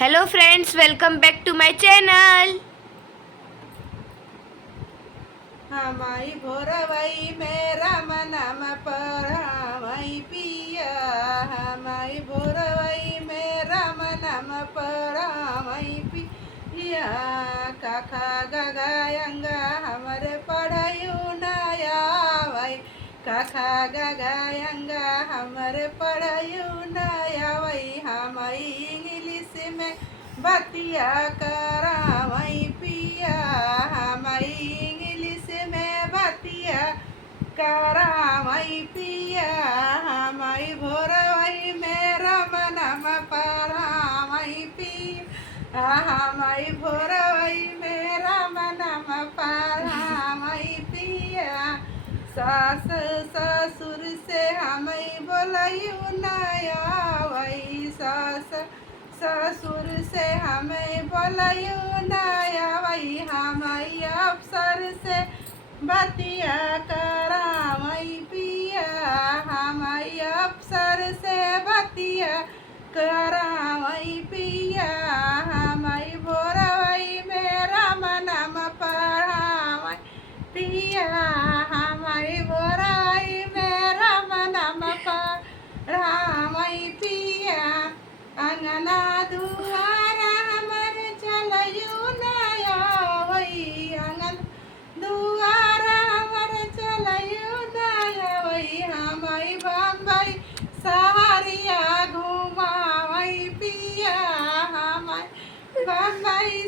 Hello friends, welcome back to my channel. हमाई भोरवई में राम नाम पढ़ावई पिया। हमाई भोरवई में राम नाम पढ़ावई पिया। काखा गगायंगा हमरे पढ़ायु नया वई। काखा गगायंगा हमरे पढ़ायु नया वई। हमाई इंग्लिश में बतिया करावई पिया। हमाई इंग्लिश में बतिया करावई पिया। हमाई भोरवई में राम नाम पढ़ावई पिया। हमाई भोरवई में राम नाम पढ़ावई पिया। सास ससुर से हमें बोलयू नया वही। सास ससुर से हमें बोलयू नया वही। हमारी अफसर से बतिया करावई पिया। हमारी अफसर से बतिया करावई पिया। हमारी भोरवई में राम नाम पढ़ावई पिया। हमारी भोरवई में राम नाम पढ़ावई पिया। अंगना दुआरा हमर चलयू नया वही। आंगन दुआरा हमर चलयू नया वही। हमारी बम्बई सहरिया घुमावई पिया। हमारी बम्बई